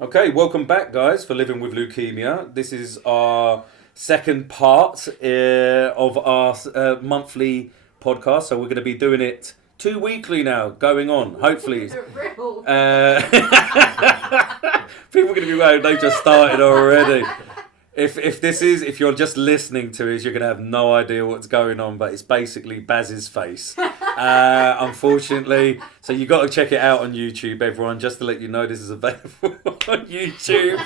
Okay, welcome back, guys, for Living with Leukemia. This is our second part of our monthly podcast, so we're going to be doing it 2 weekly now, going on, hopefully. Real. People are going to be worried, they've just started already. If you're just listening to it, you're going to have no idea what's going on, but it's basically Baz's face. Unfortunately, so you got to check it out on YouTube, everyone. Just to let you know, this is available on YouTube.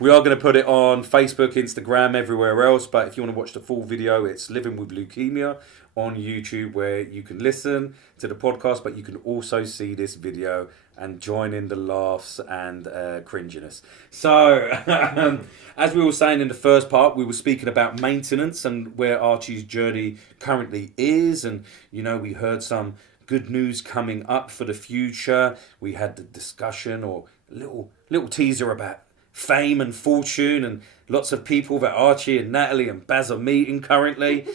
We are going to put it on Facebook, Instagram, everywhere else. But if you want to watch the full video, it's Living with Leukemia on YouTube, where you can listen to the podcast, but you can also see this video and join in the laughs and cringiness. So, as we were saying in the first part, we were speaking about maintenance and where Archie's journey currently is. And, you know, we heard some good news coming up for the future. We had the discussion or little teaser about fame and fortune and lots of people that Archie and Natalie and Baz are meeting currently.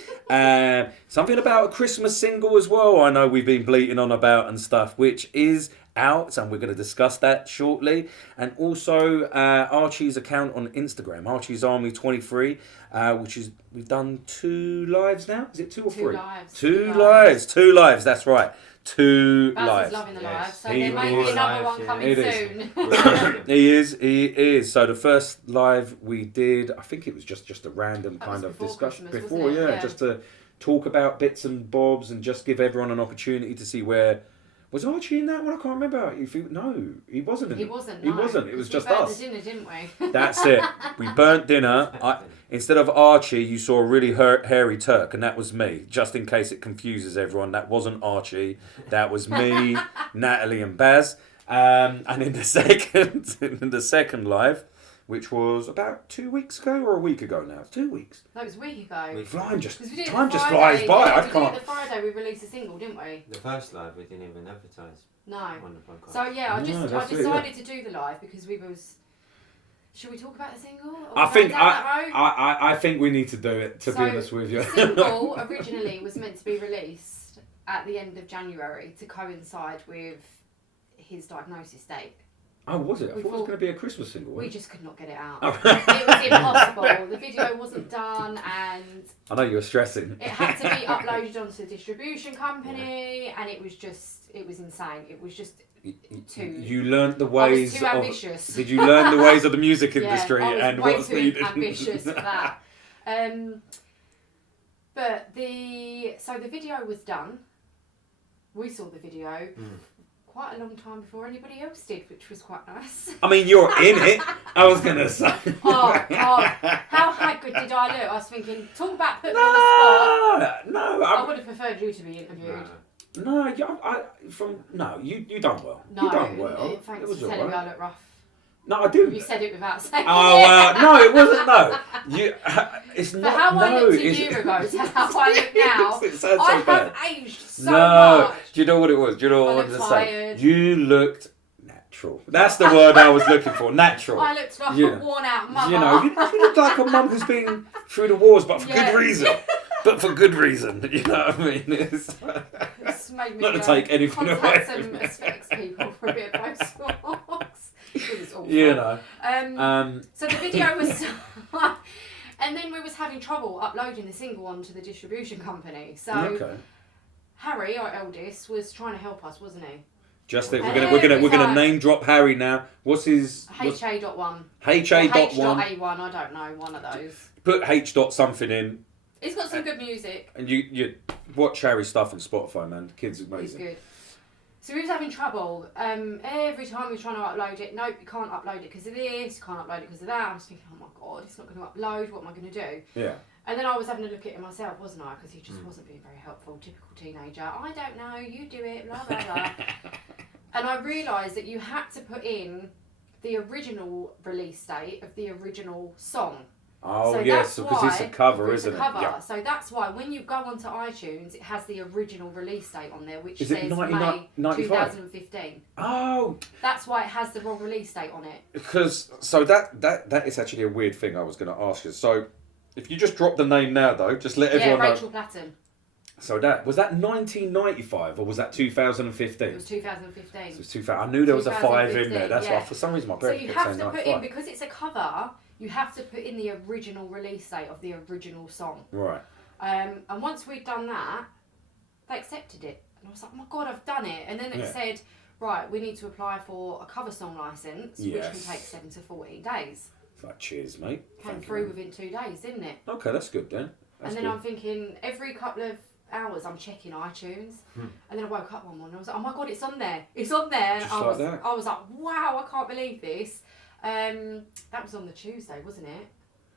Something about a Christmas single as well, I know we've been bleating on about and stuff, which is out, and we're going to discuss that shortly. And also Archie's account on Instagram, Archie's Army 23, which is, we've done 2 lives now. Is it 2 or 3? Two lives, that's right. 2 Baz lives. is loving the live, so He there may be is. another one coming It soon. He is. So the first live we did, I think it was just a random kind of discussion before, just to talk about bits and bobs and just give everyone an opportunity to see where. Was Archie in that one? I can't remember. No, he wasn't. He wasn't. It was just us. We burnt the dinner, didn't we? That's it. We burnt dinner. Instead of Archie, you saw a really hairy Turk, and that was me. Just in case it confuses everyone, that wasn't Archie. That was me, Natalie, and Baz. And in the second live, which was about 2 weeks ago or a week ago now. 2 weeks. No, it was a week ago. Time just flies by. Yeah, I can't. The Friday we released a single, didn't we? The first live we didn't even advertise. No. On the podcast. So yeah, I that's decided to do the live because we was. Should we talk about the single? I think we need to do it. To be honest with you. The single originally was meant to be released at the end of January to coincide with his diagnosis date. Oh, was it? I thought it was going to be a Christmas single. We just could not get it out. Oh. It was impossible. The video wasn't done, and I know you were stressing. it had to be uploaded onto the distribution company, and it was insane. It was just too. You learned the ways. I was too ambitious. Did you learn the ways of the music industry? Yeah, I was and way what's too needed? ambitious for that. But the video was done. We saw the video. Quite a long time before anybody else did, which was quite nice. I mean, you're in it. I was going to say. Oh, God. How haggard did I look? I was thinking, talk about putting me on the spot. No. I would have preferred you to be interviewed. You done well. No, You done well. Thanks It was for telling me alright. I look rough. No, I didn't. You said it without saying Oh, it. no, it wasn't. No. It's For not. how I no, looked a it's- year ago to how I look now, It sounds so I bad. have aged so No. much. Do you know what it was? Do you know what I I wanted looked to tired. say? You looked natural. That's the word I was looking for. Natural. I looked like Yeah. a worn out mother. You know, you look like a mum who's been through the wars, but for good reason. But for good reason. You know what I mean? It's made me Not to take anything contact away. some aesthetics people for a bit of post-walks. It was awful. You know. So the video was done, and then we was having trouble uploading the single onto the distribution company. So Okay. Harry, our eldest, was trying to help us, wasn't he? Just that we're gonna name drop Harry now. What's his HA.1. HA.1? H.A1, I don't know, one of those. Put H. something in, He's got some good music. and you watch Harry's stuff on Spotify, man. The kid's He's amazing. good. So we was having trouble. Every time we were trying to upload it, nope, you can't upload it because of this, you can't upload it because of that. I was thinking, oh my God, it's not going to upload, what am I going to do? Yeah. And then I was having a look at it myself, wasn't I? Because he just wasn't being very helpful, typical teenager. I don't know, you do it, blah, blah, blah. And I realised that you had to put in the original release date of the original song. Oh, So yes, that's because it's a why- cover, It's a isn't cover. it? Yeah. So that's why when you go onto iTunes, it has the original release date on there, which Is it says 95? May 2015. Oh, That's why it has the wrong release date on it. because so that is actually a weird thing I was going to ask you. So if you just drop the name now, though, just let Yeah, everyone know. Rachel Platten. So that was that 1995 or was that 2015? It was 2015. So it was 2000. I knew there was a 5 in there. 2015, That's yeah. why for some reason my So parents you kept have saying to put 95. in, because it's a cover, you have to put in the original release date of the original song. Right. And once we'd done that, they accepted it. And I was like, oh my God, I've done it. And then it said, right, we need to apply for a cover song licence, which can take 7 to 14 days. It's like, cheers, mate. Came through within 2 days, didn't it? Okay, that's good then. That's and then good. I'm thinking, every couple of hours I'm checking iTunes. And then I woke up one morning and I was like, oh my God, it's on there. It's on there. And Just I like was, that. I was like, wow, I can't believe this. That was on the Tuesday, wasn't it?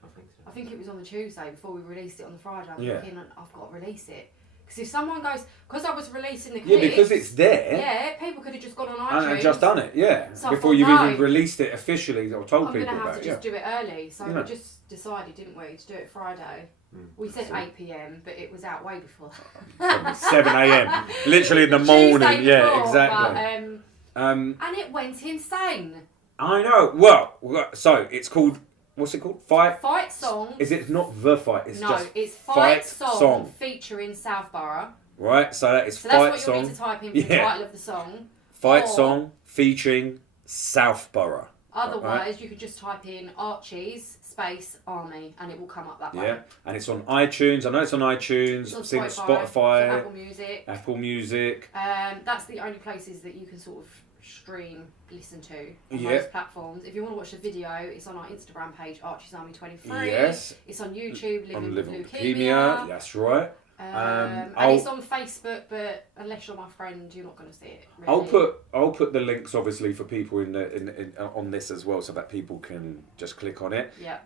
I think so. I think it was on the Tuesday before we released it on the Friday. I'm Yeah. thinking, I've got to release it. Because if someone goes, because I was releasing the Yeah, clips, because it's there. yeah, people could have just gone on iTunes. And just done it, yeah. So I Before thought, you've no. even released it officially or told I'm people going to have about to it. just do it early. So Yeah. we just decided, didn't we, to do it Friday. We said 8 p.m, but it was out way before. Probably 7 a.m. Literally in the morning. Tuesday Yeah, before, exactly. But, and it went insane. I know. Well, so it's called, what's it called? Fight song. Is it not the fight? It's No, just it's Fight Fight song, Song. featuring Southborough. Right, so that is So that's Fight what Song. you'll need to type in for the title of the song. Fight Or- Song featuring Southborough. Otherwise, you could just type in Archie's space Army and it will come up that way. Yeah, and it's on iTunes. I know it's on iTunes. It's on I've seen Spotify, Spotify, Apple Music. Apple Music. That's the only places that you can sort of stream, listen to on Yeah. those platforms. If you want to watch the video, it's on our Instagram page, Archie's Army 23. Yes. It's on YouTube, Living with Living Leukaemia. That's right. And I'll- it's on Facebook, but unless you're my friend, you're not going to see it. Really. I'll put the links obviously for people in on this as well, so that people can just click on it. Yeah.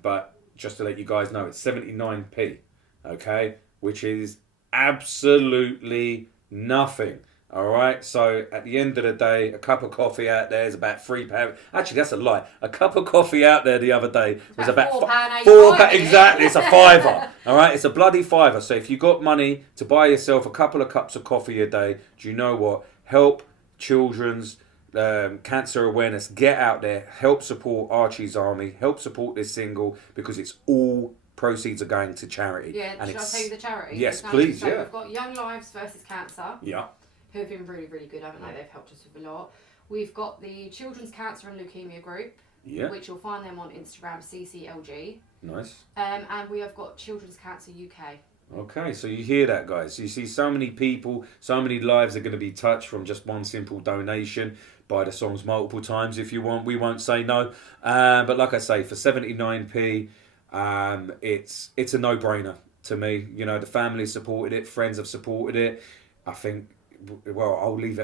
But just to let you guys know, it's 79p, okay, which is absolutely nothing. All right, so at the end of the day, a cup of coffee out there is about £3. Actually, that's a lie. A cup of coffee out there the other day was about £4.85. Exactly, it's a fiver. All right, it's a bloody fiver. So if you got money to buy yourself a couple of cups of coffee a day, do you know what? Help children's cancer awareness. Get out there. Help support Archie's Army. Help support this single because it's all proceeds are going to charity. Yeah, and should I tell you the charity? Yes, No, please. so Yeah. We've got Young Lives versus Cancer, Yeah. who have been really, really good, haven't they? They've helped us with a lot. We've got the Children's Cancer and Leukaemia group, Yeah. which you'll find them on Instagram, CCLG. Nice. And we have got Children's Cancer UK. Okay, so you hear that, guys. You see so many people, so many lives are going to be touched from just one simple donation. Buy the songs multiple times if you want. We won't say no. But like I say, for 79p, it's a no-brainer to me. You know, the family supported it, friends have supported it. I think, well, I'll give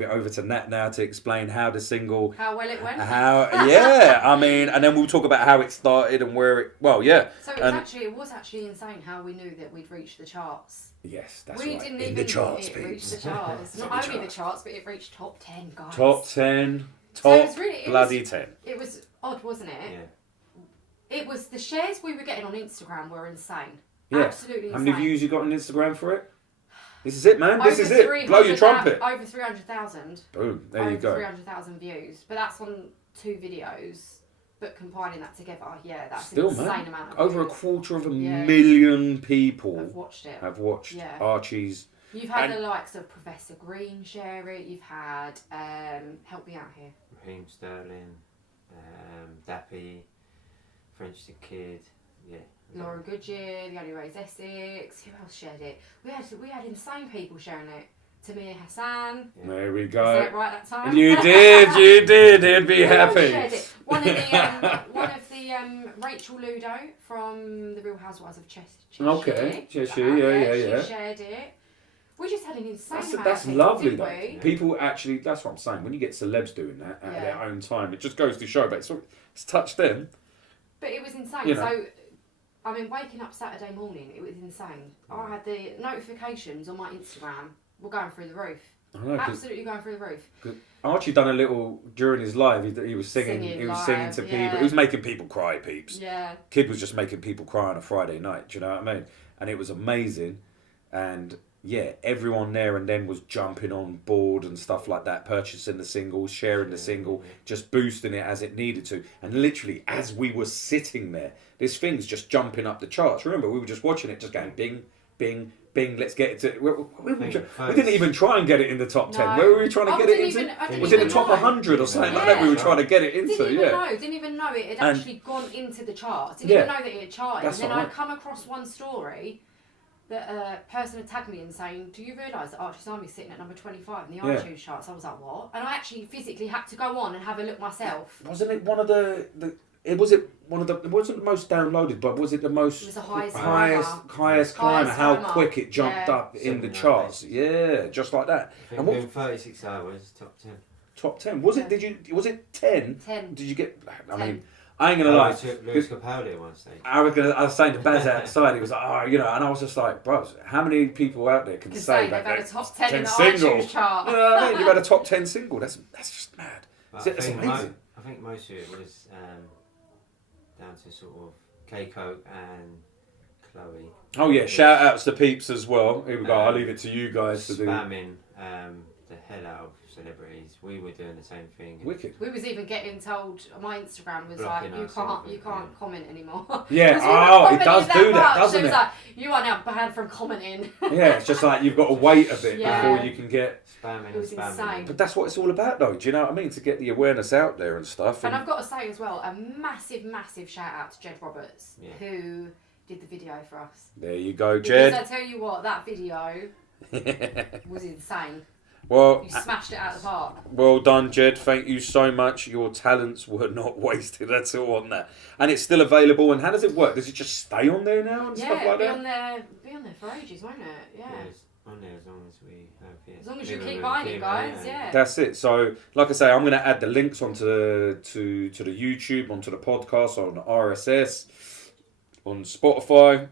it over to Nat now to explain how the single, How well it went. I mean, and then we'll talk about how it started and where it, well, yeah. So it was actually insane how we knew that we'd reached the charts. Yes, that's We right. didn't In even the charts, it reached the peeps. charts. Not the only the charts. charts, but it reached top 10, guys. Top 10. So it Top was really- bloody 10. It was odd, wasn't it? Yeah. It was, the shares we were getting on Instagram were insane. Yeah. Absolutely How insane. many views you got on Instagram for it? This is it, man. This Over is it. Blow your 300,000 trumpet. Over 300,000. Boom. There Over you go. 300,000 views. But that's on 2 videos. But combining that together, yeah, that's Still, an insane man. amount of Over a views. quarter of a Yeah. million people I've watched it. have watched Yeah. Archie's. You've had and- the likes of Professor Green share it. You've had, help me out here. Raheem Sterling, Dappy, French the Kid, yeah. Lauren Goodyear, The Only Rose Essex. Who else shared it? We had insane people sharing it. Tamir Hassan. Yeah. There we Is go. that right that time? You did. He'd be Who else happy. shared it? One of the Rachel Ludo from The Real Housewives of Cheshire. Okay, Cheshire, yeah. She shared it. We just had an insane amount That's of people, lovely, didn't though. we? People actually, that's what I'm saying. When you get celebs doing that at Yeah. their own time, it just goes to show. But it's touched them. But it was insane. You know. So, I mean, waking up Saturday morning, it was insane. I had the notifications on my Instagram were going through the roof. I know, 'cause Absolutely going through the roof. Archie done a little during his live. He was singing. Singing He was live, singing to yeah. people. He was making people cry, peeps. Yeah. Kid was just making people cry on a Friday night. Do you know what I mean? And it was amazing. And yeah, everyone there and then was jumping on board and stuff like that, purchasing the single, sharing the single, just boosting it as it needed to. And literally, as we were sitting there, this thing's just jumping up the charts. Remember, we were just watching it, just going bing, bing, bing, let's get it to. We First. didn't even try and get it in the top 10. No. Where were we trying to I get it didn't into? even- I Was it didn't the top even know. 100 or something like Yeah. that we were trying to get it into? Didn't even know it had And- actually gone into the charts. Didn't Yeah. even know that it had charted. That's And then right. I come across one story that a person had tagged me in saying, "Do you realise that Archie's Army's sitting at number 25 in the Yeah. iTunes charts?" I was like, "What?" And I actually physically had to go on and have a look myself. Wasn't it one of the it wasn't the most downloaded, but was it the most It was the highest highest climber? How climber. quick it jumped Yeah. up in the 79 charts? Yeah, just like that. I think And what within 36 hours, top 10. top 10? Was it? Was it 10? 10. Did you get? I 10. mean, I ain't gonna lie. Lewis Capaldi at one stage. I was saying to Baz outside, he was like, oh, and I was just like, bro, how many people out there can Could say say that they've had a top 10 in the single? iTunes chart. You know what I mean? You've had a top 10 single. That's just mad. But It's amazing. I think most of it was down to sort of Keiko and Chloe. Oh yeah, shout outs to peeps as well. Here we go. I'll leave it to you guys to do. Spamming the hell out of celebrities. We were doing the same thing. Wicked. We was even getting told, my Instagram was Blocking like, us you everything, can't comment anymore. Yeah, 'Cause we were it does commenting do that, much. doesn't It was it? like, you are now banned from commenting. Yeah, it's just like you've got to wait a bit Yeah. before you can get. Spamming It was and spamming. insane. But that's what it's all about, though. Do you know what I mean? To get the awareness out there and stuff. And I've got to say as well, a massive, massive shout out to Jed Roberts, Yeah. who did the video for us. There you go, Because Jed. I tell you what, that video was insane. Well, You smashed it out of the park. well done, Jed. Thank you so much. Your talents were not wasted at all on that. And it's still available. And how does it work? Does it just stay on there now and stuff Yeah, like be that? on there for ages, won't it? Yeah. Yeah, it's on there as long as we have it. As long as you Live keep and buying it, live, guys, yeah. That's it. So, like I say, I'm going to add the links onto to the YouTube, onto the podcast, on RSS, on Spotify,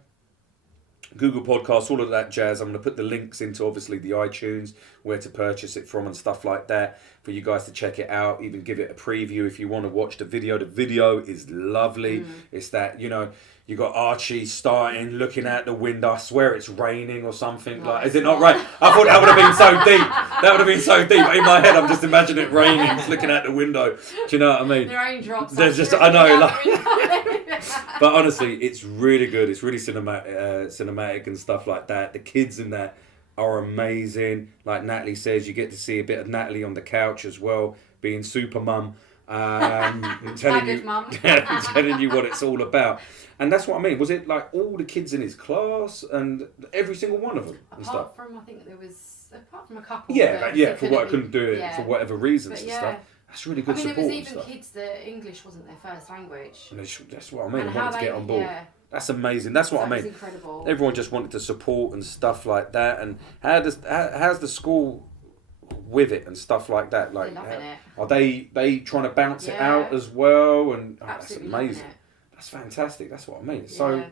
Google Podcasts, all of that jazz. I'm going to put the links into obviously the iTunes, where to purchase it from and stuff like that, for you guys to check it out, even give it a preview if you want to watch the video. The video is lovely. It's that, you got Archie starting, looking out the window. I swear it's raining or something. No, Like, is it's it not not. rain? I thought that would have been so deep. That would have been so deep. In my head, I'm just imagining it raining, just looking out the window. Do you know what I mean? The raindrops. There's just, I know, but honestly, it's really good. It's really cinematic and stuff like that. The kids in that are amazing. Like Natalie says, you get to see a bit of Natalie on the couch as well, being super mum. Haggard mum. telling you what it's all about. And that's what I mean. Was it like all the kids in his class and every single one of them and stuff? Apart from, I think there was, apart from a couple. Yeah, that yeah. For what I couldn't do it yeah. for whatever reasons But and yeah. stuff. That's really I good mean, there support was and even stuff. kids that English wasn't their first language. And that's what I mean. And I how wanted to get on board. Yeah, That's amazing. That's what I that was mean. incredible. Everyone just wanted to support and stuff like that. And how's the school with it and stuff like that? Like, They're loving it. are they trying to bounce it Yeah. out as well? And that's Absolutely loving amazing. it. That's fantastic. That's what I mean. So Yeah.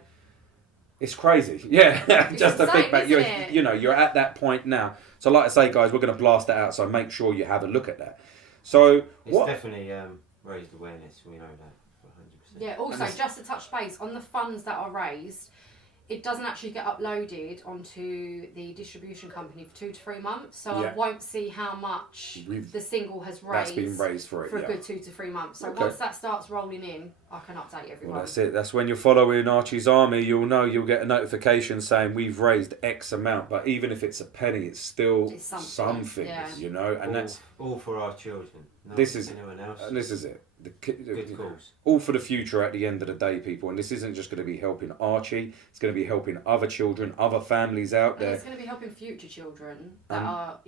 it's crazy. Yeah, It's just to insane, think back, isn't it? you're at that point now. So like I say, guys, we're going to blast that out. So make sure you have a look at that. So It's what? definitely raised awareness. We know that for 100%. Yeah, also, just to touch base on the funds that are raised, it doesn't actually get uploaded onto the distribution company for 2 to 3 months, so Yeah. I won't see how much the single has That's raised been raised for it. for a Yeah. good 2 to 3 months. So Okay. once that starts rolling in, I can update everyone. Well, that's it. That's when you're following Archie's Army, you'll know you'll get a notification saying we've raised X amount. But even if it's a penny, it's still It's something, something, yeah. you know. And that's all for our children. Not This is- anyone else. and this is it. Good cause. All for the future at the end of the day, people. And this isn't just going to be helping Archie. It's going to be helping other children, other families out And there. it's going to be helping future children that Um, are,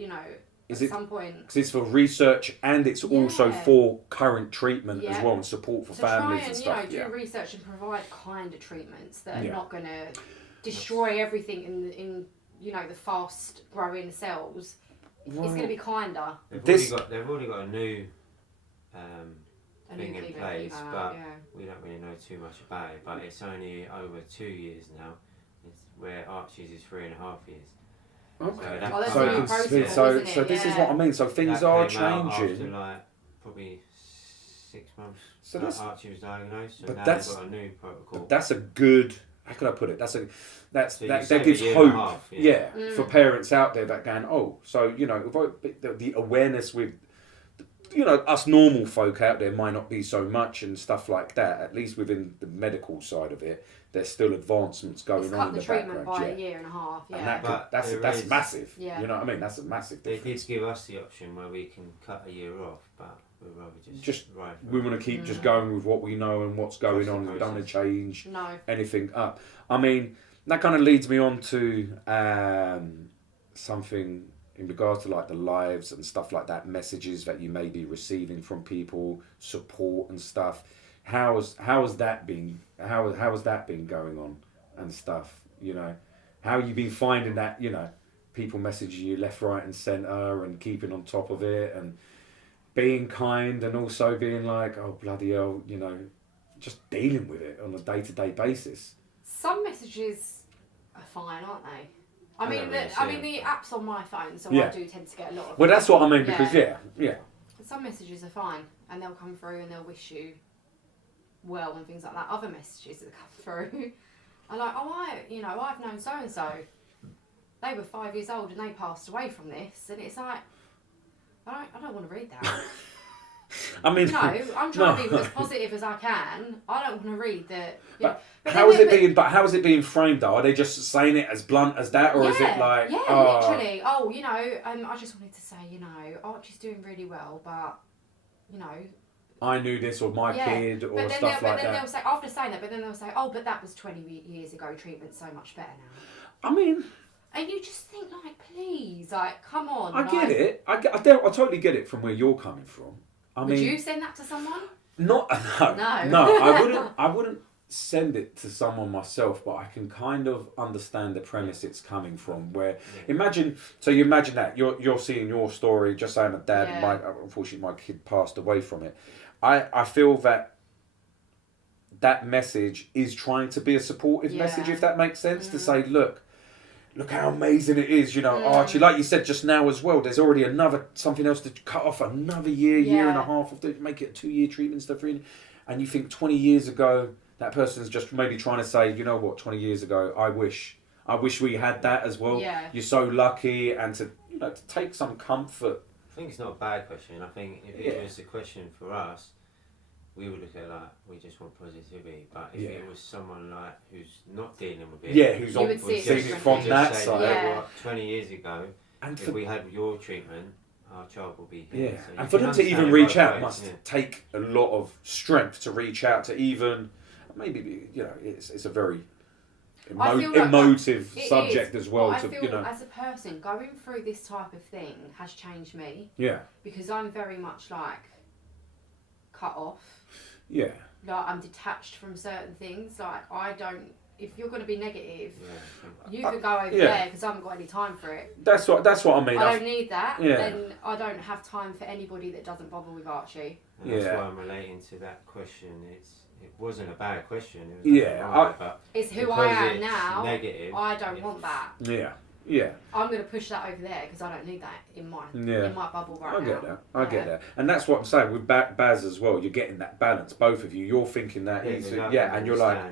is at it- some point. Because it's for research and it's also Yeah. for current treatment as Yeah. well and support for To try families and, and stuff. do research and provide kinder treatments that are Yeah. not going to destroy everything in the fast growing cells. It's going to be kinder. This- They've already got a new A thing new in chemo place, chemo, but yeah. we don't really know too much about it. But it's only over 2 years now. It's where Archie's is 3.5 years. Okay. that Oh, that's came a new out- protocol, so isn't it? this is Yeah. what I mean. So things that are came out changing. After like probably 6 months. So that that's- Archie was diagnosed. So but now that's- they've got a new protocol. But that's a good. How can I put it? So you that save gives a year and a hope. half, Yeah, Mm. for parents out there that going, oh, so if the awareness with you know, us normal folk out there might not be so much and stuff like that. At least within the medical side of it, there's still advancements going It's on cut in the the treatment background. by a year and a half. Yeah. And that But that's there is- massive. Yeah. You know what I mean? That's a massive They difference. did give us the option where we can cut a year off, but we'd rather Just ride for We it. want to keep just going with what we know and what's going Trust the on. We don't want to process. change No. anything up. I mean, that kind of leads me on to something in regards to like the lives and stuff like that, messages that you may be receiving from people, support and stuff. How has that been going on and stuff? You know, how you been finding that? You know, people messaging you left, right, and centre, and keeping on top of it, and being kind, and also being like, oh bloody hell, you know, just dealing with it on a day-to-day basis. Some messages are fine, aren't they? I mean, don't the, really see the app's on my phone, so Yeah. I do tend to get a lot of. Well, that's what I mean, Yeah. because yeah. Some messages are fine, and they'll come through and they'll wish you well and things like that. Other messages that come through are like, oh, I've known so and so. They were 5 years old and they passed away from this, and it's like, I don't want to read that. I mean, No, I'm trying to be no. as positive as I can. I don't want to read that. But But how then is it being? But how is it being framed though? Are they just saying it as blunt as that, or is it like, yeah, oh, literally? Oh, I just wanted to say, Archie's doing really well, but I knew this, or my kid, or but then stuff like they'll that? say after saying that, but then they'll say, oh, but that was 20 years ago. Treatment's so much better now. I mean, And you just think, like, please, like, come on. I like, get it. I totally get it from where you're coming from. I Would mean, you send that to someone? not No. I wouldn't send it to someone myself, but I can kind of understand the premise it's coming from. Where imagine that you're seeing your story, just saying that dad, Yeah. unfortunately my kid passed away from it. I feel that message is trying to be a supportive message, if that makes sense, to say, look how amazing it is, Archie, like you said just now as well, there's already something else to cut off another year and a half of make it a 2-year treatment stuff, and you think 20 years ago that person's just maybe trying to say, you know what, 20 years ago I wish we had that as well. You're so lucky, and to take some comfort. I think it's not a bad question. I think if it was a question for us, we would look at it like, we just want positivity. But if it was someone like who's not dealing with it, who's You would see it seeing it from differently. that say, side. you know Yeah. what, 20 years ago, And if for, we had your treatment, our child will be here. yeah, So you and for can them to even understand reach both out ways, must yeah. take a lot of strength to reach out to even maybe it's a very I feel like emotive it subject is, as well. but To I feel as a person going through this type of thing has changed me, yeah, because I'm very much like cut off. yeah. Like, I'm detached from certain things. Like, I don't. If you're going to be negative, you could go over there, because I haven't got any time for it. That's what I mean. I don't need that. Yeah. Then I don't have time for anybody that doesn't bother with Archie. And that's Yeah. why I'm relating to that question. It wasn't a bad question. It was Yeah, nothing wrong with it, but It's who because I am it's now. negative, I don't want that. Yeah. I'm going to push that over there because I don't need that in my bubble right I now. get that. I get that, and that's what I'm saying with Baz as well. You're getting that balance, both of you. You're thinking that, and you're like,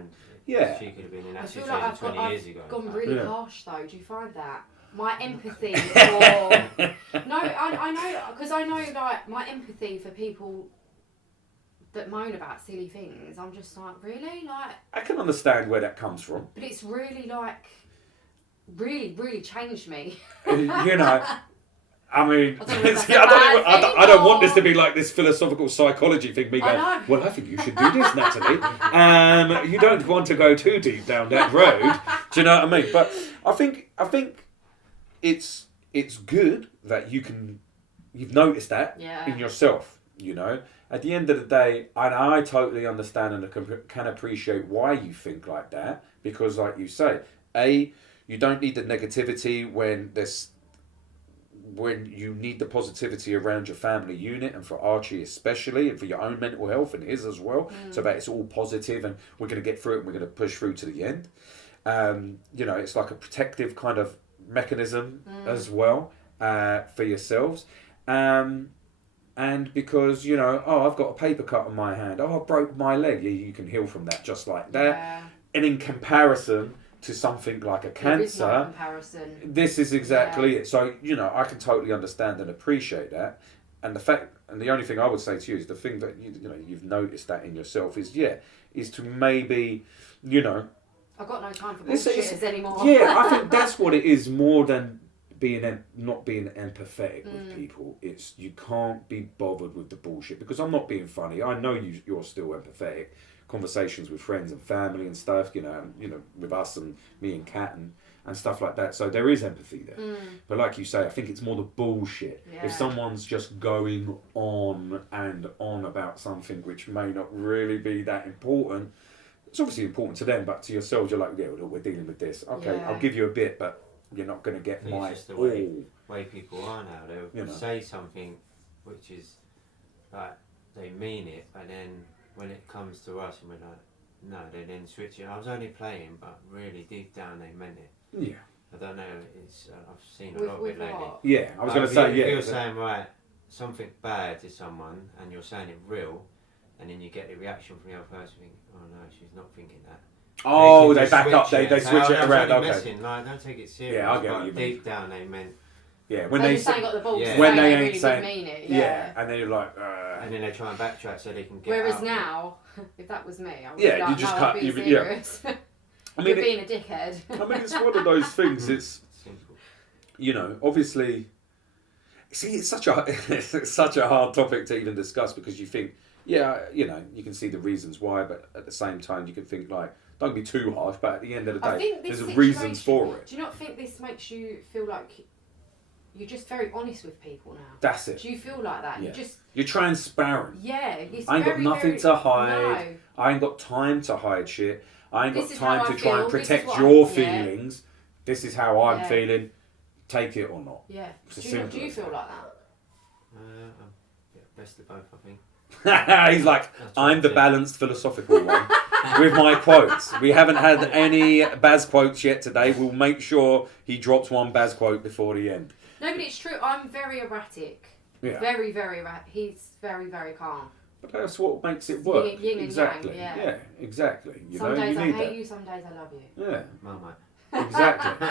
yeah. She could have been in I that feel situation like 20 years ago. I've gone really Yeah. harsh though. Do you find that? My empathy for... No, I know, because I know, like, my empathy for people that moan about silly things, I'm just like, really? Like... I can understand where that comes from. But it's really, like, really changed me. I mean, I don't know if that's see, a bad I don't thing, want this to or- be like this philosophical psychology thing. Me I going, know. well, I think you should do this, Natalie. You don't want to go too deep down that road. Do you know what I mean? But I think it's good that you've noticed that in yourself. At the end of the day, and I totally understand and can appreciate why you think like that, because, like you say, you don't need the negativity when you need the positivity around your family unit, and for Archie especially, and for your own mental health and his as well, so that it's all positive and we're going to get through it and we're going to push through to the end. It's like a protective kind of mechanism as well for yourselves. And because, I've got a paper cut on my hand, I broke my leg, you can heal from that just like that. Yeah. And in comparison to something like a There is no cancer, comparison. this is exactly it. So, I can totally understand and appreciate that. the fact, and the only thing I would say to you is the thing that you've noticed that in yourself is to maybe, I've got no time for bullshitters anymore. Yeah, I think that's what it is more than not being empathetic with people. It's you can't be bothered with the bullshit, because I'm not being funny. I know you're still empathetic. Conversations with friends and family and stuff, with us and me and Kat and stuff like that. So there is empathy there. But like you say, I think it's more the bullshit. Yeah. If someone's just going on and on about something which may not really be that important, it's obviously important to them, but to yourself, you're like, yeah, well, we're dealing with this. Okay, Yeah. I'll give you a bit, but you're not going to get my just the all. way people are now. They'll say something which is like they mean it, but then when it comes to us and we're like, no, they then switch it. I was only playing, but really deep down they meant it. Yeah. I don't know. It's I've seen a lot of it lately. What? Yeah, I was going to say, if yeah. you're saying something bad to someone and you're saying it real, and then you get the reaction from the other person, you think, oh no, she's not thinking that. Oh, they back up. They switch it around. Okay. Messing. Like, don't take it serious. Yeah, I get what you deep mean. down they meant. Yeah, when They they just ain't got the balls. Yeah. when they really ain't saying mean it. yeah, and then you're like. And then they try and backtrack so they can get Whereas out. now, if that was me, I would Yeah, be like, you just no, cut- I'll be you- serious. I mean, You're being a dickhead. I mean, it's one of those things. It's Simple. obviously. See, it's such a hard topic to even discuss, because you think, yeah, you can see the reasons why, but at the same time you can think like, don't be too harsh. But at the end of the I day, think this there's reasons for it. Do you not think this makes you feel like you're just very honest with people now? That's it. Do you feel like that? Yeah. You just You're transparent. it's I ain't got very, nothing very, to hide. No. I ain't got time to hide shit. I ain't This got is time how to I try and feel. This is protect what your I- yeah. feelings. This is how I'm Yeah. feeling. Take it or not. Yeah. It's as Do simple you as feel that. like that? Best of both, I think. He's like, I'm the balanced philosophical one with my quotes. We haven't had any Baz quotes yet today. We'll make sure he drops one Baz quote before the end. No, but it's true. I'm very erratic. Yeah. Very, very erratic. He's very, very calm. But that's what makes it work. Yin and exactly. yang, yeah. Exactly. Some days you I need hate that. you, some days I love you. Yeah. Marmite. Exactly.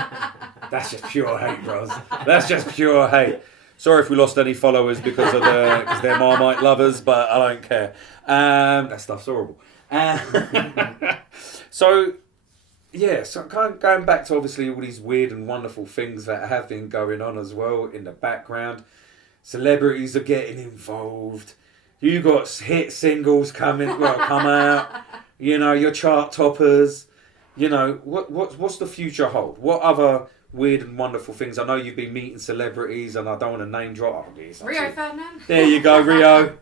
That's just pure hate, bros. That's just pure hate. Sorry if we lost any followers because they're Marmite lovers, but I don't care. That stuff's horrible. So kind of going back to obviously all these weird and wonderful things that have been going on as well in the background. Celebrities are getting involved. You got hit singles come out. Your chart toppers. What's the future hold? What other weird and wonderful things? I know you've been meeting celebrities, and I don't want to name drop. Rio Ferdinand. There you go, Rio.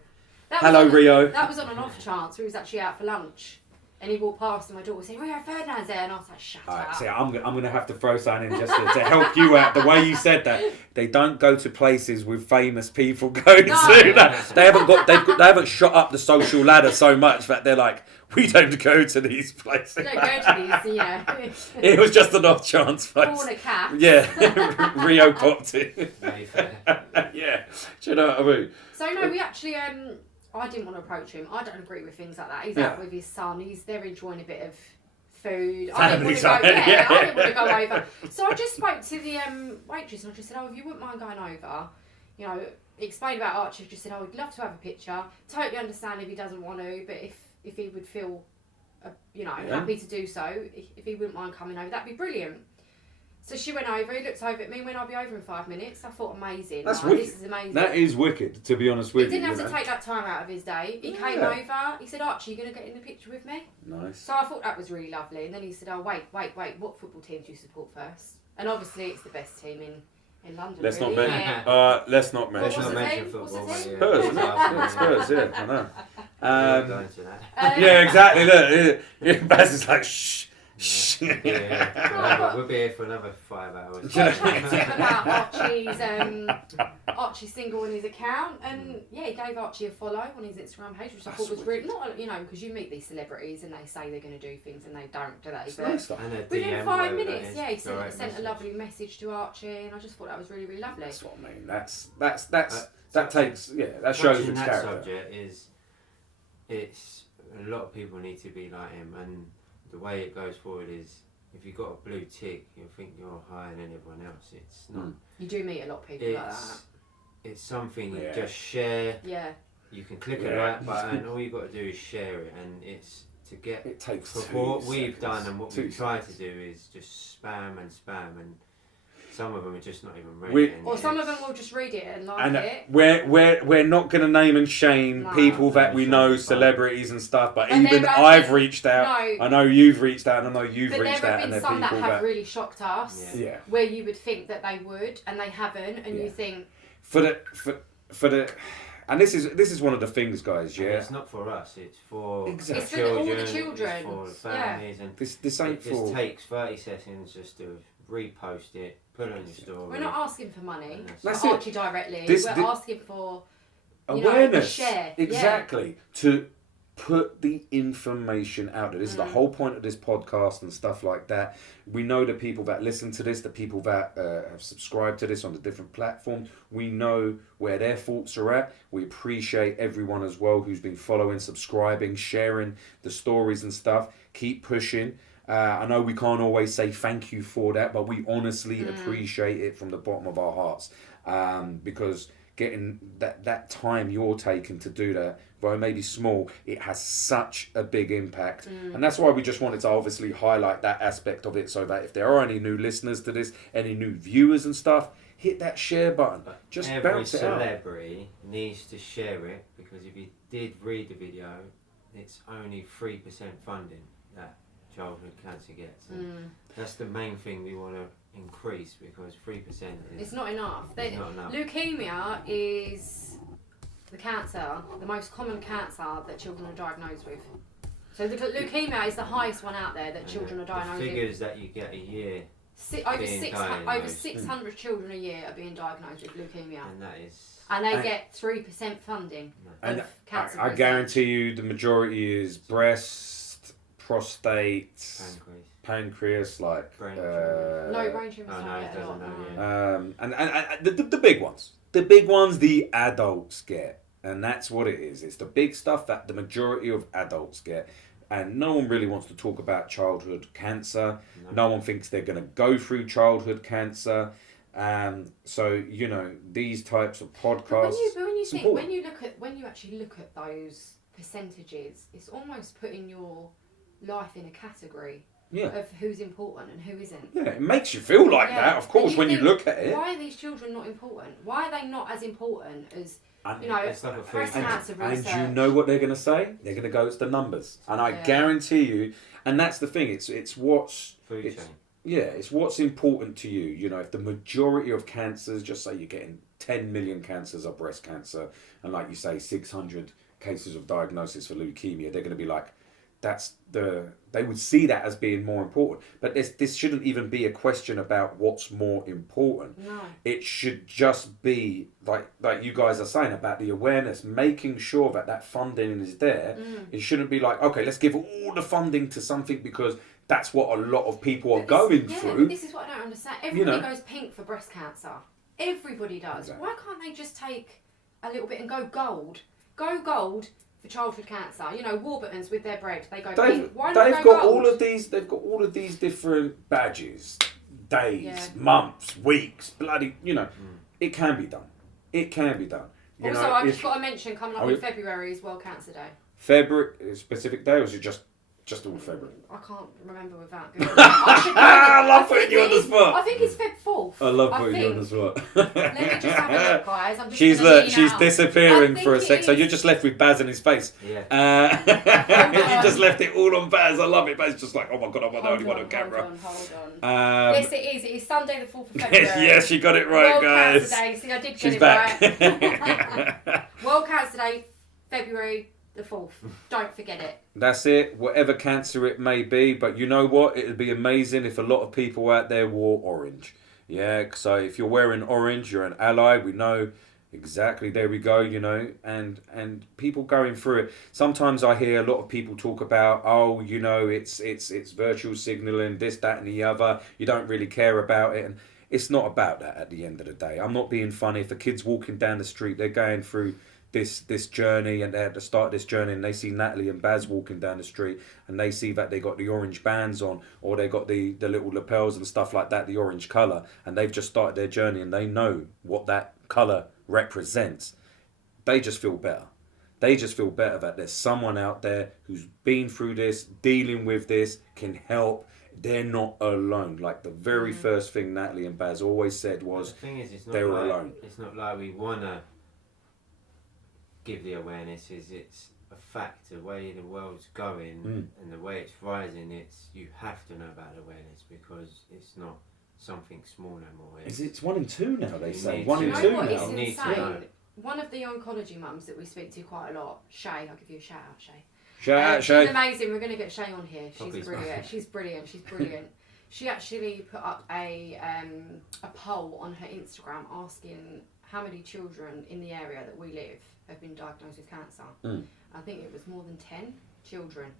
Hello, Rio. That was on an off chance. We was actually out for lunch, and he walked past, and my daughter was saying, "Rio Ferdinand's there," and I was like, "Shut up." See, I'm going to have to throw something in just to help you out. The way you said that, they don't go to places with famous people going to that. They haven't shot up the social ladder so much that they're like, we don't go to these places. Don't go to these, It was just an off chance, folks. Born a cat. Yeah, Rio popped it. Mayfair. Yeah, do you know what I mean? So no, we actually I didn't want to approach him. I don't agree with things like that. He's out with his son. They're enjoying a bit of food. I didn't want to go. Family time, yeah. I didn't want to go over. So I just spoke to the waitress and I just said, "Oh, if you wouldn't mind going over, explain about Archie." Just said, "Oh, we'd love to have a picture. Totally understand if he doesn't want to, but if he would feel, happy to do so, if he wouldn't mind coming over, that'd be brilliant." So she went over, he looked over at me, went, "I'll be over in 5 minutes." I thought, amazing. That's like, wicked. This is amazing. That is wicked, to be honest with He you. didn't have to take that time out of his day. He came over, he said, "Archie, you going to get in the picture with me?" Nice. So I thought that was really lovely. And then he said, "Oh, wait, what football team do you support first?" And obviously it's the best team in London, Let's not really, mention. yeah. Let's not What's mention. the Mention team? football, What's the mate, team? Spurs, isn't it? Yeah, Spurs, yeah, I know. We're going to that. Yeah, exactly. Look, Baz is like, shh. Yeah. We'll be here for another 5 hours. I spoke to him about Archie's single on his account, and he gave Archie a follow on his Instagram page, which I thought was really not, because you meet these celebrities and they say they're going to do things and they don't, do they? But within 5 minutes, he sent a lovely message to Archie, and I just thought that was really, really lovely. That's what I mean. That takes, that shows its that character. subject it's a lot of people need to be like him, and the way it goes forward is, if you've got a blue tick, you'll think you're higher than everyone else. It's not. You do meet a lot of people like that. it's something you just share. Yeah. You can click a like button. All you got to do is share it, and it's to get. It takes what we've done and what we've tried to do is just spam, and some of them are just not even ready. Or some of them will just read it and like it. We're not going to name and shame people that we know, celebrities and stuff, but even I've reached out. I know you've reached out, and I know you've reached out, and there are people that have really shocked us. Yeah. Where you would think that they would, and they haven't, and you think for the. And this is one of the things, guys. Yeah, it's not for us. It's for it's for all the children. It's for the families, and this ain't it just takes 30 seconds just to repost it, put it on your story. We're not asking for money. That's Archie directly. We're asking for awareness. Share. Exactly. To put the information out there. This is the whole point of this podcast and stuff like that. We know the people that listen to this, the people that have subscribed to this on the different platforms, we know where their thoughts are at. We appreciate everyone as well who's been following, subscribing, sharing the stories and stuff. Keep pushing. I know we can't always say thank you for that, but we honestly appreciate it from the bottom of our hearts, because getting that time you're taking to do that, though it may be small, it has such a big impact. And that's why we just wanted to obviously highlight that aspect of it, so that if there are any new listeners to this, any new viewers and stuff, hit that share button. Just bounce it out. Every celebrity needs to share it, because if you did read the video, it's only 3% funding that childhood cancer gets. That's the main thing we want to increase, because 3% is... It's not enough. It's not enough. Leukemia is the cancer, the most common cancer that children are diagnosed with. So leukemia is the highest one out there that children are diagnosed with. The figures that you get a year... Over 600 children a year are being diagnosed with leukemia. And that is... And they get 3% funding of cancer I guarantee you the majority is breast, prostate, pancreas, like brain tumors. And the big ones, the adults get, and that's what it is. It's the big stuff that the majority of adults get, and no one really wants to talk about childhood cancer. No one thinks they're going to go through childhood cancer. So these types of podcasts. But when you actually look at those percentages, it's almost putting your life in a category of who's important and who isn't. Yeah, it makes you feel like that, of course, when you look at it. Why are these children not important? Why are they not as important as breast cancer research? And you know what they're going to say? They're going to go, it's the numbers. And I guarantee you, and that's the thing, it's what's... it's what's important to you. If the majority of cancers, just say you're getting 10 million cancers of breast cancer, and like you say, 600 cases of diagnosis for leukemia, they're going to be like, they would see that as being more important. But this shouldn't even be a question about what's more important. No. It should just be like you guys are saying about the awareness, making sure that funding is there. It shouldn't be like, okay, let's give all the funding to something because that's what a lot of people are going through. This is what I don't understand. Everybody goes pink for breast cancer. Everybody does. Exactly. Why can't they just take a little bit and go gold? Go gold for childhood cancer. Warburtons with their bread, they go pink. Why not go gold? They've got all of these different badges, days, months, weeks, bloody. It can be done. It can be done. Also, I've just got to mention coming up in February is World Cancer Day. February, a specific day, or is it just all February? I can't remember without Google. I love putting you on the spot. I think it's Feb 4th. I love putting you on the spot. Let me just have a look, guys. I'm just she's disappearing for a sec, so you're just left with Baz and his face. Yeah. You just left it all on Baz. I love it. Baz just like, oh my god, I'm the only one on camera. Hold on. Yes, it is. It is Sunday the 4th of February. Yes, you got it right, guys. World Cancer Day. See, I did She's get back. It right. World Cancer Day, February the 4th. Don't forget it. That's it. Whatever cancer it may be. But you know what? It would be amazing if a lot of people out there wore orange. Yeah, so if you're wearing orange, you're an ally. We know exactly. There we go, and people going through it. Sometimes I hear a lot of people talk about, it's virtual signaling, this, that, and the other. You don't really care about it. And it's not about that at the end of the day. I'm not being funny. If a kid's walking down the street, they're going through this journey, and they're at the start of this journey, and they see Natalie and Baz walking down the street, and they see that they got the orange bands on, or they got the little lapels and stuff like that, the orange colour, and they've just started their journey, and they know what that colour represents, they just feel better. They just feel better that there's someone out there who's been through this, dealing with this, can help. They're not alone. Like the very first thing Natalie and Baz always said was, the thing is, it's not they were like, alone. It's not like we want to give the awareness. It's a fact. The way the world's going and the way it's rising, you have to know about awareness, because it's not something small no more. It's 1 in 2 now, they say. need 1 to- in You know 2 what? now. It's You need to know. insane. One of the oncology mums that we speak to quite a lot, Shay, I'll give you a shout out, Shay. Shout out, She's Shay. amazing. We're going to get Shay on here. She's Copies, brilliant. man. She's brilliant. She's brilliant. She actually put up a poll on her Instagram asking how many children in the area that we live have been diagnosed with cancer. I think it was more than 10 children.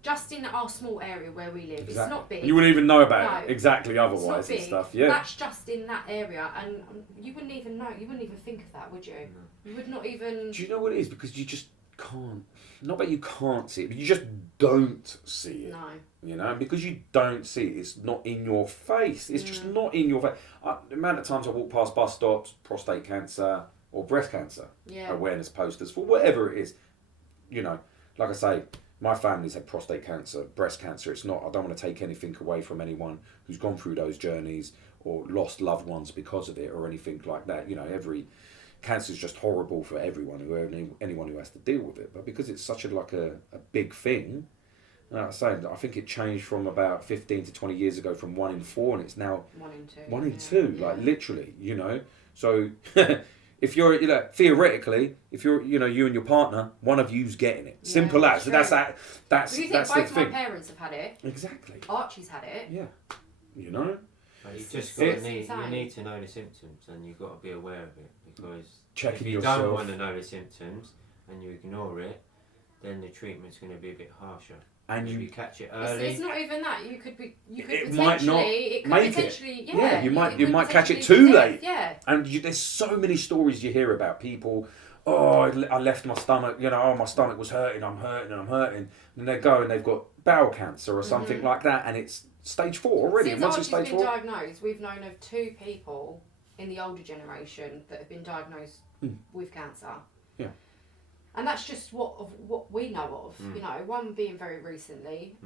Just in our small area where we live. Exactly. It's not big. You wouldn't even know about it No. exactly It's not otherwise and big. stuff. Yeah. That's just in that area, and you wouldn't even know. You wouldn't even think of that, would you? No. You would not even. Do you know what it is? Because you just can't. Not that you can't see it, but you just don't see it. No. You know, because you don't see it, it's not in your face. It's just not in your face. The amount of times I walk past bus stops, prostate cancer or breast cancer Yeah. awareness posters for whatever it is. You know, like I say, my family's had prostate cancer, breast cancer. It's not. I don't want to take anything away from anyone who's gone through those journeys or lost loved ones because of it or anything like that. You know, cancer is just horrible for anyone who has to deal with it. But because it's such a big thing. Like I say, I think it changed from about 15 to 20 years ago from 1 in 4, and it's now 1 in 2. 1 in 2, like literally, you know. So if you're, theoretically, if you're, you and your partner, one of you's getting it. Simple as. So that's Do you think that's the both my thing. parents have had it? Exactly. Archie's had it. Yeah. You know. But you It's just insane. you need to know the symptoms, and you've got to be aware of it, because Checking if you yourself. don't want to know the symptoms and you ignore it, then the treatment's going to be a bit harsher. And if you you catch it It's, early, it's not even that. You could It might not it could make it. potentially, Yeah, you might could catch it potentially too be late. death, Yeah. And there's so many stories you hear about people. Oh, I left my stomach. My stomach was hurting. I'm hurting. And they go and they've got bowel cancer or something like that, and it's stage 4 already. Since and once Archie's it's stage been 4, diagnosed, we've known of 2 people in the older generation that have been diagnosed with cancer. Yeah. And that's just what we know of. You know, one being very recently,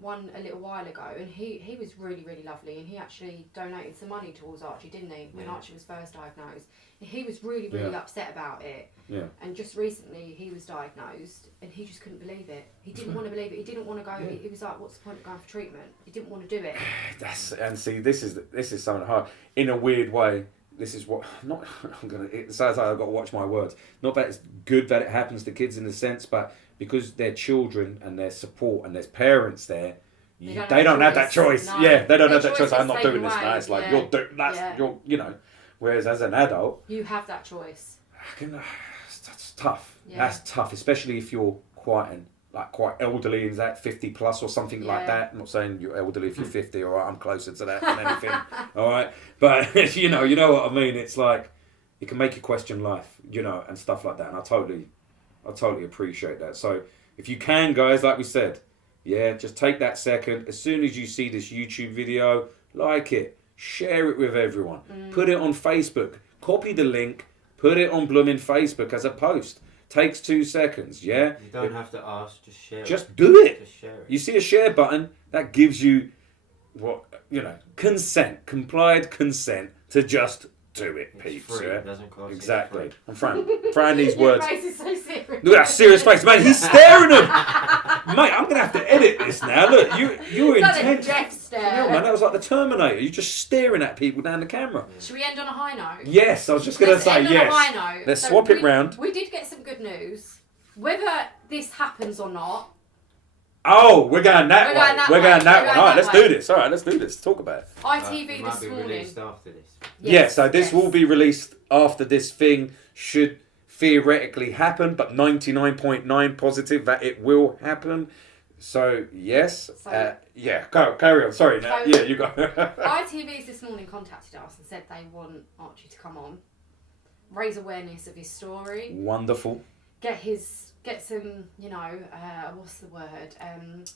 one a little while ago, and he was really, really lovely, and he actually donated some money towards Archie, didn't he? When Archie was first diagnosed, and he was really, really upset about it. Yeah. And just recently, he was diagnosed, and he just couldn't believe it. He didn't want to believe it. He didn't want to go. He was like, "What's the point of going for treatment?" He didn't want to do it. This is something hard. In a weird way, this is what it sounds like I've got to watch my words. Not that it's good that it happens to kids in the sense, but because they're children and there's support and there's parents there, they don't have that choice. No. Yeah, they don't Their have that choice. choice I'm is not doing this taken now. away. It's like Yeah. you're. Whereas as an adult, You have that choice. that's tough. Yeah. That's tough, especially if you're quite elderly, is that 50 plus or something like that. I'm not saying you're elderly if you're 50, all right, I'm closer to that than anything, all right. But you know what I mean. It's like it can make you question life, and stuff like that. And I totally appreciate that. So if you can, guys, like we said, just take that second. As soon as you see this YouTube video, like it, share it with everyone, put it on Facebook, copy the link, put it on blooming Facebook as a post. Takes 2 seconds, yeah? you don't have to ask, just share it. Just do it. Just share it. You see a share button, that gives you complied consent to just do it, It's peeps. free, Yeah? it doesn't cost. it's Exactly. free. I'm Fran these words. Your face is so serious. Look at that serious face, man. He's staring at him. Mate, I'm going to have to edit this now. Look, you were It's like a intense. death stare. No, man, that was like the Terminator. You're just staring at people down the camera. Should we end on a high note? Yes, I was just going to Let's say end on yes. a high note. Let's swap it round. We did get some good news. Whether this happens or not, Oh, we're going that way. We're going that one. All right, let's way. do this. All right, let's do this. Talk about it. ITV It might this be morning. released after this. Yeah, so this will be released after this thing should theoretically happen, but 99.9 positive that it will happen. So, yes. Carry on. Sorry. So- You go. ITV's this morning contacted us and said they want Archie to come on, raise awareness of his story, Wonderful. get some, what's the word,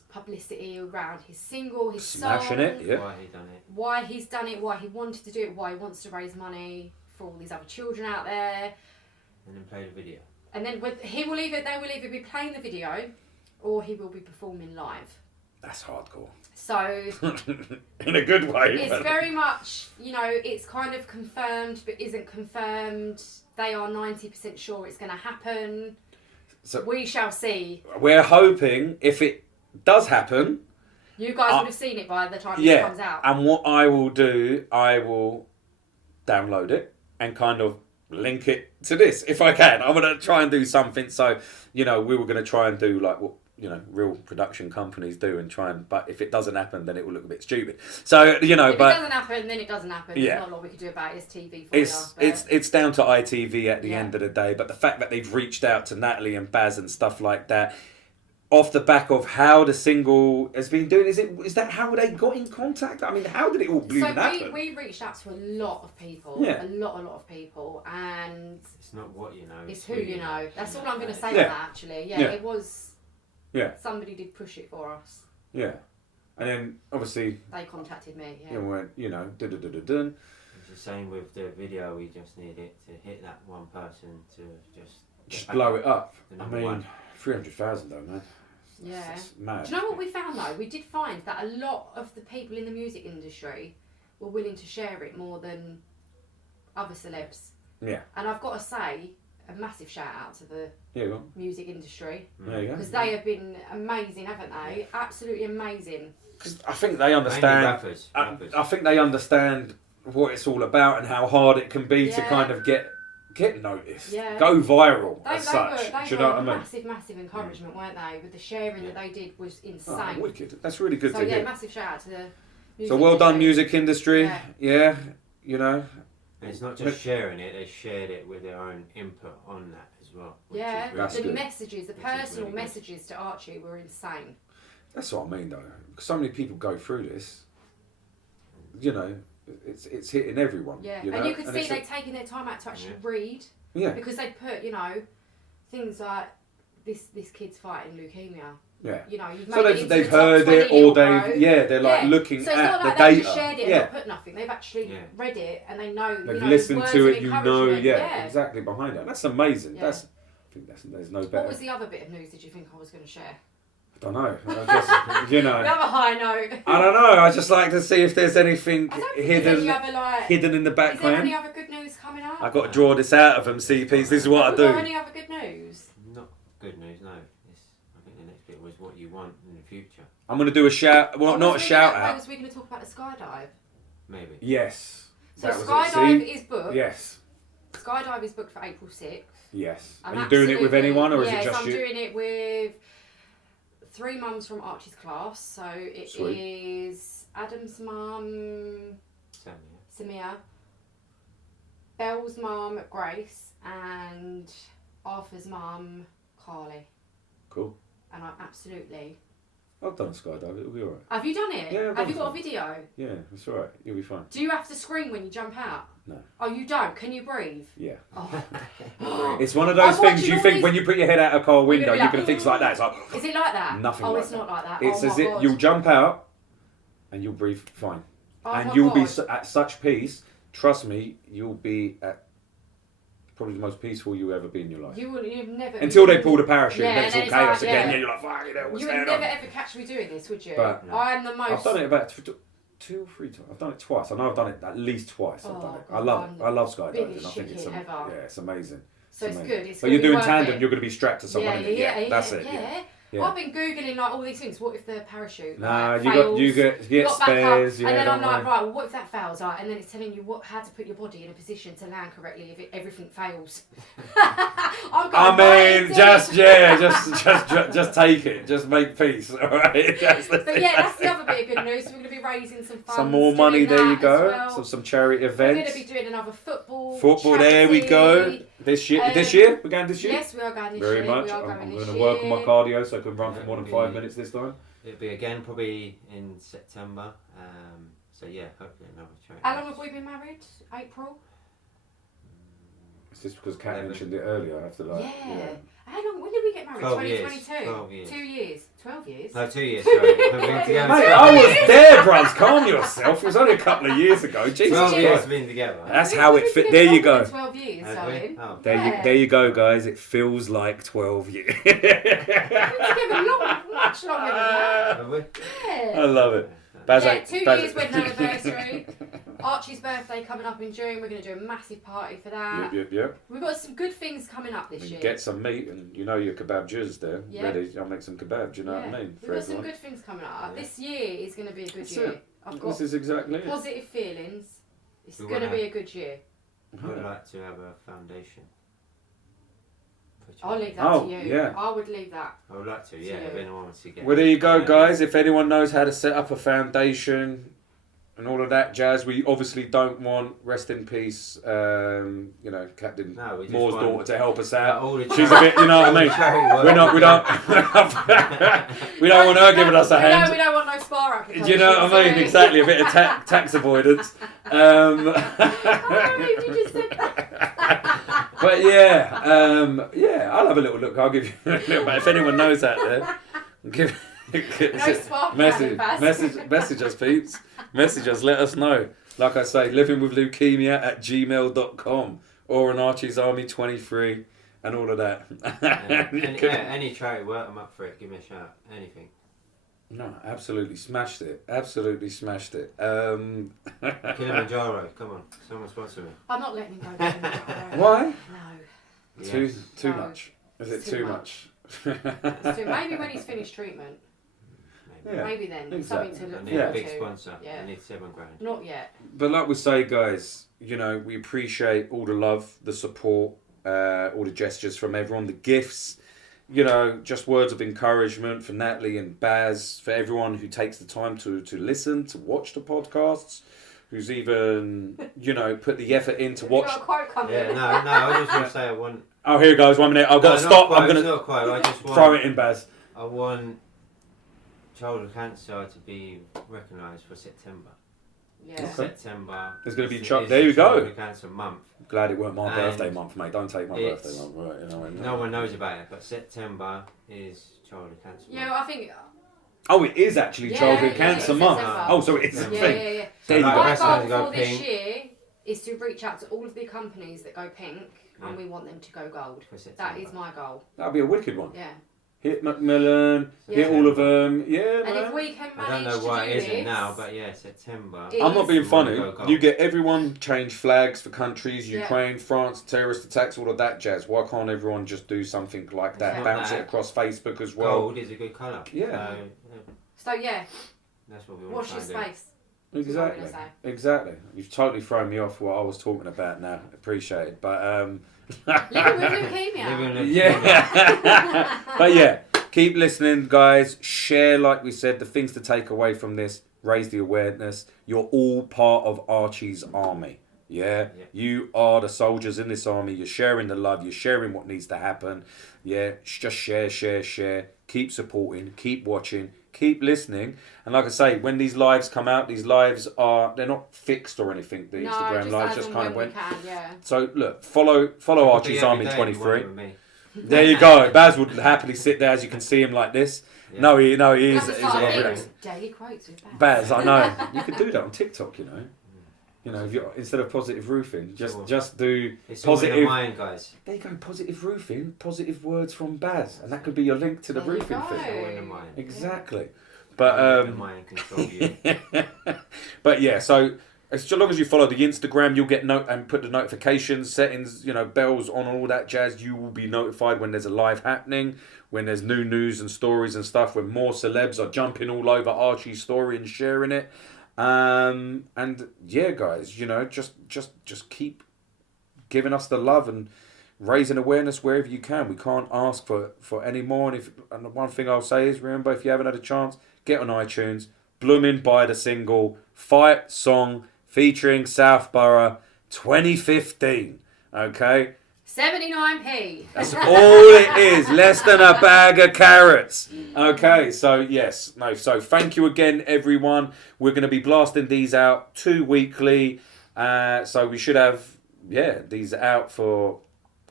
publicity around his single, his Smashing song, it, yeah. Why he done it. why he's done it, why he wanted to do it, why he wants to raise money for all these other children out there. And then play the video. And then they will either be playing the video or he will be performing live. That's hardcore. So in a good way. It's very much, you know, it's kind of confirmed but isn't confirmed. They are 90% sure it's going to happen. So we shall see. We're hoping if it does happen. You guys would have seen it by the time it comes out. And what I will do, I will download it and kind of link it to this if I can. I'm going to try and do something. So, you know, we were going to try and do like what, you know, real production companies do and try and, but if it doesn't happen, then it will look a bit stupid. So, you know, if it doesn't happen, then it doesn't happen. Yeah. There's not a lot we can do about it. It's TV for it's down to ITV at the end of the day. But the fact that they've reached out to Natalie and Baz and stuff like that, off the back of how the single has been doing, is that how they got in contact? I mean, how did it all even happen? We reached out to a lot of people, a lot of people, and it's not what you know, it's who you know. That's all I'm going to say on that. Actually, it was. Yeah. Somebody did push it for us. Yeah, and then obviously they contacted me. Yeah. And went, you know, dun. It's the same with the video. We just need it to hit that one person to just blow it up. I mean, 300,000 though, man. Yeah. It's mad. Do you know what we found though? We did find that a lot of the people in the music industry were willing to share it more than other celebs. Yeah. And I've got to say, a massive shout out to the music industry. There you go. Because they have been amazing, haven't they? Absolutely amazing. I think they understand. Rappers. I think they understand what it's all about and how hard it can be to kind of get noticed, go viral as such. Do you know what I mean? Massive encouragement, weren't they? With the sharing that they did was insane. Oh, wicked. That's really good to hear. So massive shout out to the music industry. So well done, music industry. Yeah, you know. And it's not just sharing it; they shared it with their own input on that as well. The messages, the personal really messages to Archie were insane. That's what I mean, though. So many people go through this. You know. It's hitting everyone. Yeah, you know? And you could see they've taken their time out to actually read. Yeah. Because they put, you know, things like this kid's fighting leukemia. Yeah. You know, you've so made they've heard it, or they're like looking so at the like data. They've just shared it and not put nothing. They've actually read it and they know. They've listened to it. You know, yeah, exactly behind it. That's amazing. Yeah. I think there's no better. What was the other bit of news did you think I was going to share? I don't know. You know. We have a high note. I don't know. I just like to see if there's anything hidden in the background. Is there any other good news coming up? I've got to draw this out of them, CPs. This is what I do. Any other good news? Not good news, no. I think the next bit was what you want in the future. I'm going to do a shout. Well, not a shout out. Was we going to talk about the skydive? Maybe. Yes. So skydive is booked. Yes. Skydive is booked for April 6th. Yes. Are you doing it with anyone, or is it just you? Yes, I'm doing it with 3 mums from Archie's class. So it is Adam's mum, Samia, Belle's mum, Grace, and Arthur's mum, Carly. Cool. And I absolutely... I've done a skydive, it'll be alright. Have you done it? Yeah, have you got a video? Yeah, it's alright, you'll be fine. Do you have to scream when you jump out? No. Oh, you don't? Can you breathe? Yeah. Oh. It's one of those things you think when you put your head out a car window, you can think it's like that. It's like... Is it like that? Nothing like that. Oh, it's not like that. It's as if you'll jump out and you'll breathe fine. Oh, and you'll be at such peace, trust me, you'll be at probably the most peaceful you'll ever be in your life. You've never... Until they pull the parachute and then it's all chaos again. Yeah. Yeah, you're like, fuck, you know, what's going on? You would never ever catch me doing this, would you? But I am the most... I've done it about 2 or 3 times. I've done it twice. I know I've done it at least twice. I've done it. I love it. I love skydiving. I think it's it's amazing. So it's good. But you're doing tandem, you're going to be strapped to someone. Yeah, that's it. Yeah. Well, I've been googling like all these things. What if the parachute fails? You get spares. And then I'm like, right, well, what if that fails? Right, and then it's telling you how to put your body in a position to land correctly if everything fails. Just take it. Just make peace. All right. That's the other bit of good news. So we're going to be raising some funds. Some more money. There you go. Well. Some charity events. We're going to be doing another football. There we go. This year? We're going this year? Yes, we are going this year. Very much. I'm going to work on my cardio so I can run for more than 5 minutes this time. It'll be again probably in September. So yeah, hopefully another train. How long have we been married? April? It's just because Kat mentioned it earlier. I have to Yeah. How long? When did we get married? 2022. 12 years. 2 years. 12 years. No, 2 years. Sorry. We've been together. Mate, I was there, bruv. Calm yourself. It was only a couple of years ago. Jesus 12 years Christ. been together. That's how it fit. There you go. 12 years, Have darling. we? Oh. There you go, guys. It feels like 12 years. We've been together much longer than that. Have we? Yeah. I love it. Yeah, 2 years wedding anniversary. Archie's birthday coming up in June. We're going to do a massive party for that. Yep. We've got some good things coming up this year. Get some meat, and you know your kebab jizz there. Yeah. Ready. I'll make some kebab. Do you know what I mean? We've got some good things coming up. Yeah. This year is going to be a good That's year. it. I've got This is exactly it. positive feelings. It's We going to wanna- be a good year. I would like to have a foundation. I'll leave that to you. Yeah. I would leave that. I would like to, yeah, To if you. anyone wants to get Well, there you go, guys. If anyone knows how to set up a foundation and all of that jazz, we obviously don't want, rest in peace, Captain No, we just Moore's want- daughter to help us out. all the She's a bit, you know what I mean? We don't want her giving us a We hand. don't want no spar applications. Do you know what I mean? Exactly, a bit of tax avoidance. Oh, you just said that. But yeah, I'll have a little look. I'll give you a little bit. If anyone knows out there, give spark message us, peeps. Message us, let us know. Like I say, livingwithleukemia@gmail.com or on Archie's Army 23 and all of that. Any charity work, I'm up for it. Give me a shout. Anything. No, absolutely smashed it. Kilimanjaro, come on. Someone sponsor me. I'm not letting him go. Kilimanjaro. Why? No. Too No. much. Is it It's too too much? Maybe when he's finished treatment. Yeah, Maybe then. exactly. Something to I look need a forward big to. sponsor. Yeah. I need $7,000. Not yet. But like we say, guys, we appreciate all the love, the support, all the gestures from everyone, the gifts, just words of encouragement for Natalie and Baz, for everyone who takes the time to listen, to watch the podcasts, who's even, put the effort in to watch. You've got a quote coming. Yeah, no, I just want to say I want... Oh, here it goes, 1 minute. I've got to stop. I'm going to not quite. I just want... throw it in, Baz. I want childhood cancer to be recognised for September. Yeah. Okay. September. There's going to be... is There you go. Childhood Cancer Month. Glad it weren't my And birthday month, mate. Don't take my it's- birthday month. Right, No one knows about it, but September is childhood cancer month. Yeah, I think. Oh, it is actually childhood cancer it's month. September. Oh, so it's a Yeah. thing. Yeah. There you Like, go. My rest of goal us go for this pink. year is to reach out to all of the companies that go pink, and Yeah. we want them to go gold. For September. That is my goal. That'll be a wicked one. Yeah. Hit Macmillan, hit Yeah. all of them. Yeah, And man. if we can I don't manage know why to it do isn't this, now, but yeah, September. It I'm not being is- funny. Go, go. You get everyone change flags for countries, Yeah. Ukraine, France, terrorist attacks, all of that jazz. Why can't everyone just do something like that? Yeah. Bounce it That. across Facebook as well. Gold is a good colour. Yeah. So yeah, That's what we want watch to your try and do. space. That's what I'm Exactly. gonna say. Exactly. You've totally thrown me off what I was talking about now. Appreciate it. But Living with leukemia. Living in- yeah. But yeah, keep listening, guys. Share, like we said, the things to take away from this. Raise the awareness. You're all part of Archie's army. Yeah? You are the soldiers in this army. You're sharing the love. You're sharing what needs to happen. Yeah? Just share. Keep supporting. Keep watching. Keep listening. And like I say, when these lives come out, they're not fixed or anything. The No, Instagram just lives as just and kind of when went. we can, yeah. So look, follow Archie's Every Army day, 23. one with me. There you go. Baz would happily sit there, as you can see him like this. Yeah. No, he is. That's He's a start a of daily quotes with Baz. Baz, I know. You could do that on TikTok, you know. If you instead of positive roofing, just do It's all in the positive. mind, guys. There you go, positive roofing, positive words from Baz, and that could be your link to the There you roofing go. thing. It's all in the mind. Exactly. Don't let the But mind control you. but yeah, so as long as you follow the Instagram, you'll get and put the notifications, settings, bells on, all that jazz. You will be notified when there's a live happening, when there's new news and stories and stuff, when more celebs are jumping all over Archie's story and sharing it. And yeah, guys, just keep giving us the love and raising awareness wherever you can. We can't ask for any more. And the one thing I'll say is, remember, if you haven't had a chance, get on iTunes, bloomin' buy the single Fight Song featuring Southborough 2015. Okay? 79p. That's all it is. Less than a bag of carrots. Okay, so so thank you again, everyone. We're going to be blasting these out 2 weekly. So we should have these are out for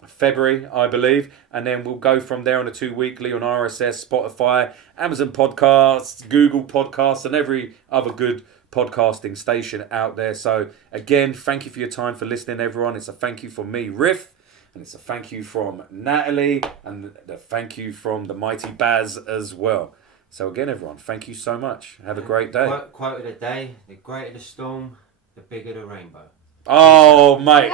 February, I believe, and then we'll go from there on a 2 weekly on RSS, Spotify, Amazon Podcasts, Google Podcasts, and every other good podcasting station out there. So again, thank you for your time, for listening, everyone. It's a thank you from me, Riff, and it's a thank you from Natalie, and a thank you from the mighty Baz as well. So again, everyone, thank you so much. Have a great day. Quote of the day: the greater the storm, the bigger the rainbow. Oh, mate.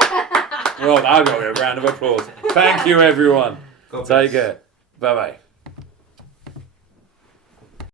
Well, I've got a round of applause. Thank you, everyone. Take care. Bye-bye.